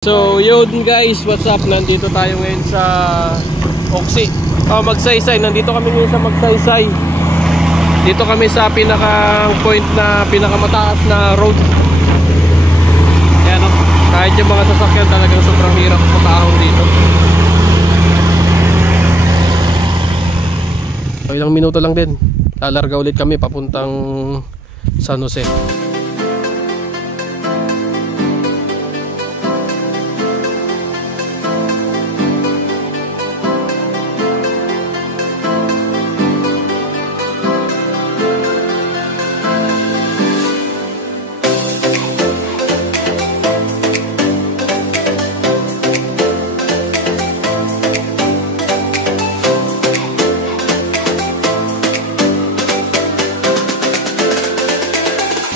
So yun guys, what's up? Nandito tayo ngayon sa Oxy, Magsaysay. Nandito kami ngayon sa Magsaysay. Dito kami sa pinaka-point na pinakamataas na road. Ayan o, kahit yung mga sasakyan talagang sobrang hirap matahong dito. So, ilang minuto lang din, lalarga ulit kami papuntang San Jose.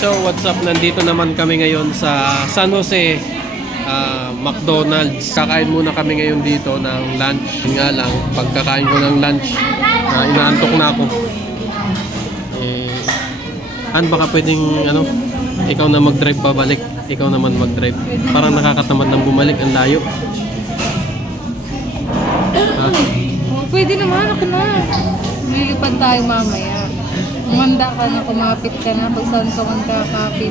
So what's up, nandito naman kami ngayon sa San Jose McDonald's. Kakain muna kami ngayon dito ng lunch. Nga lang, pagkakain ko ng lunch, inaantok na ako. Baka pwedeng ikaw na mag-drive pabalik, ikaw naman mag-drive. Parang nakakatamad ng bumalik, ang layo. Pwede naman, ako na. Lilipad tayo mamaya. Umanda ka na, kumapit ka na, pag saan ka man kakapit.